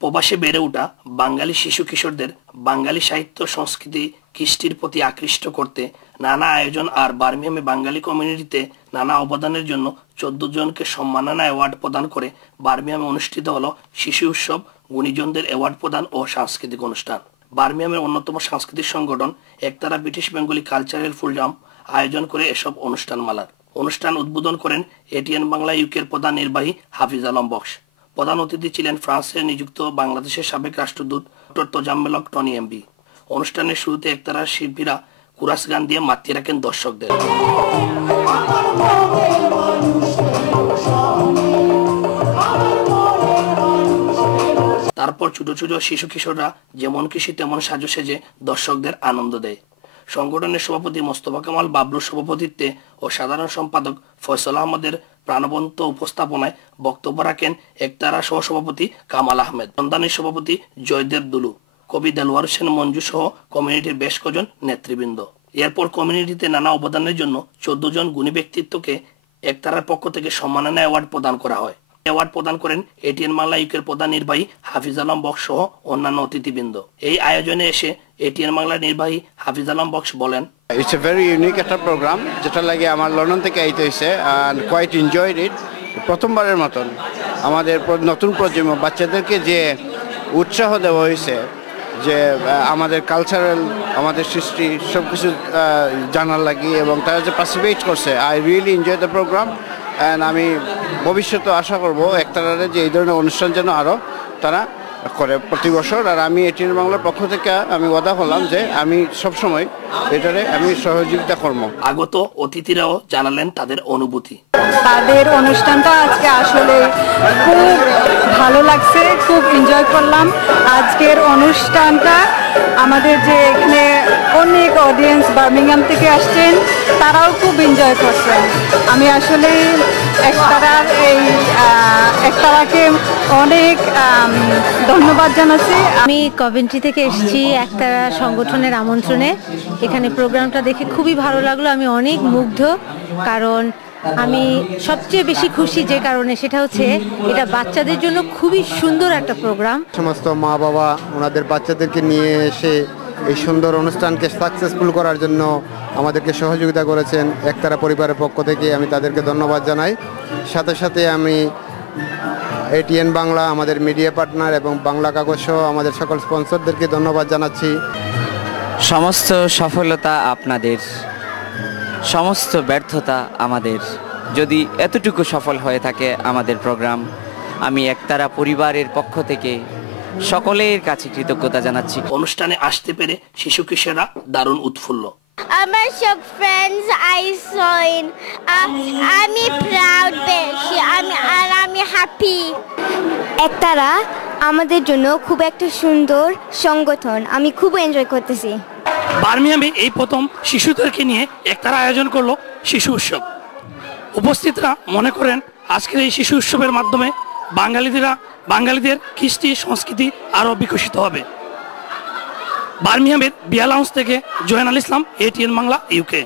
প্রবাসে বেড়ে ওঠা বাঙালি শিশু কিশোরদের বাঙালি সাহিত্য সংস্কৃতি কৃষ্টির প্রতি আকৃষ্ট করতে নানা আয়োজন আর বার্মিংহামে বাঙালি কমিউনিটিতে নানা অবদানের জন্য 14 জনকে সম্মাননা অ্যাওয়ার্ড প্রদান করে বার্মিংহামে অনুষ্ঠিত হলো শিশু উৎসব, গুণীজনদের অ্যাওয়ার্ড প্রদান ও সাংস্কৃতিক অনুষ্ঠান। বার্মিংহামের অন্যতম সাংস্কৃতিক সংগঠন একতারা ব্রিটিশ বেঙ্গলি কালচারাল ফোরাম আয়োজন করে এসব অনুষ্ঠানমালার। অনুষ্ঠান উদ্বোধন করেন এটিএন বাংলা ইউকের প্রধান নির্বাহী হাফিজ আলম বক্স। প্রধান অতিথি ছিলেন ফ্রান্সে নিযুক্ত বাংলাদেশের সাবেক রাষ্ট্রদূত ডক্টর তোজাম্মেল হক টনি এমবি। অনুষ্ঠানের শুরুতে একতারার শিল্পীরা কুরাস গান দিয়ে মাতিয়ে রাখেন দর্শকদের। তারপর ছোট ছোট শিশু কিশোররা যেমন খুশি তেমন সাজো সেজে দর্শকদের আনন্দ দেয়। সংগঠনের সভাপতি মোস্তফা কামাল বাবলুর সভাপতিত্বে ও সাধারণ সম্পাদক ফয়সাল আহমদের প্রাণবন্ত উপস্থাপনায় বক্তব্য রাখেন একতারা সহসভাপতি কামাল আহমেদ, সন্ধানের সভাপতি জয়দেব দুলু, কবি দেলোয়ার হোসেন মঞ্জু সহ কমিউনিটির বেশ কজন নেতৃবৃন্দ। এরপর কমিউনিটিতে নানা অবদানের জন্য 14 জন গুণী ব্যক্তিত্বকে একতারার পক্ষ থেকে সম্মাননা অ্যাওয়ার্ড প্রদান করা হয়। অ্যাওয়ার্ড প্রদান করেন এটিএন বাংলা ইউকের প্রধান নির্বাহী হাফিজ আলম বক্স সহ অন্যান্য অতিথিবৃন্দ। এই আয়োজনে এসে এটিএন বাংলার নির্বাহী হাফিজ আলম বক্স বলেন, ইটস এ ভেরি ইউনিক একটা প্রোগ্রাম, যেটা লাগে আমার লন্ডন থেকে আইতে হয়েছে অ্যান্ড কোয়াইট এনজয়েড ইট। প্রথমবারের মতন আমাদের নতুন প্রজন্ম বাচ্চাদেরকে যে উৎসাহ দেওয়া হয়েছে যে আমাদের কালচারাল, আমাদের সৃষ্টি সব কিছু জানার লাগি এবং তারা যে পার্টিসিপেট করছে, I really enjoy the programme. And আমি ভবিষ্যতে আশা করবো একতারারে যে এই ধরনের অনুষ্ঠান যেন আরও তারা করে প্রতি বছর। আর আমি এটিএন বাংলার পক্ষ থেকে আমি কথা বললাম যে আমি সবসময় এটারে আমি সহযোগিতা করব। আগত অতিথিরাও জানালেন তাদের অনুভূতি। তাদের অনুষ্ঠানটা আজকে আসলে খুব ভালো লাগছে, খুব এনজয় করলাম আজকের অনুষ্ঠানটা। আমাদের যে এখানে অনেক অডিয়েন্স বার্মিংহাম থেকে আসছেন, তারাও খুব এনজয় করছেন। আমি আসলে একতারাকে অনেক ধন্যবাদ জানাচ্ছি। আমি কভেন্ট্রি থেকে এসেছি একতারা সংগঠনের আমন্ত্রণে। এখানে প্রোগ্রামটা দেখে খুবই ভালো লাগলো। আমি অনেক মুগ্ধ, কারণ আমি সবচেয়ে বেশি খুশি যে কারণে, সেটা হচ্ছে এটা বাচ্চাদের জন্য খুবই সুন্দর একটা প্রোগ্রাম। সমস্ত মা বাবা ওনাদের বাচ্চাদেরকে নিয়ে এসে এই সুন্দর অনুষ্ঠানকে সাকসেসফুল করার জন্য আমাদেরকে সহযোগিতা করেছেন একতারা পরিবারের পক্ষ থেকে, আমি তাদেরকে ধন্যবাদ জানাই। সাথে সাথে আমি এটিএন বাংলা, আমাদের মিডিয়া পার্টনার এবং বাংলা কাগজ সহ আমাদের সকল স্পন্সরদেরকে ধন্যবাদ জানাচ্ছি। সমস্ত সফলতা আপনাদের, সমস্ত ব্যর্থতা আমাদের। যদি এতটুকু সফল হয়ে থাকে আমাদের প্রোগ্রাম, আমি একতারা পরিবারের পক্ষ থেকে সকলের কাছে কৃতজ্ঞতা জানাচ্ছি। অনুষ্ঠানে আসতে পেরে শিশু কিশোররা দারুণ উৎফুল্ল। আমার সব ফ্রেন্ডস আইসন, আমি প্রাউড বেশি, আমি হ্যাপি। একতারা আমাদের জন্য খুব একটা সুন্দর সংগঠন, আমি খুব এনজয় করতেছি। বার্মিংহামে এই প্রথম শিশুদেরকে নিয়ে একতারা আয়োজন করলো শিশু উৎসব। উপস্থিতরা মনে করেন আজকের এই শিশু উৎসবের মাধ্যমে বাঙালিদের কৃষ্টি সংস্কৃতি আরও বিকশিত হবে। বার্মিংহামের বিয়া লাউঞ্জ থেকে জয়নাল ইসলাম, এটিএন বাংলা ইউকে।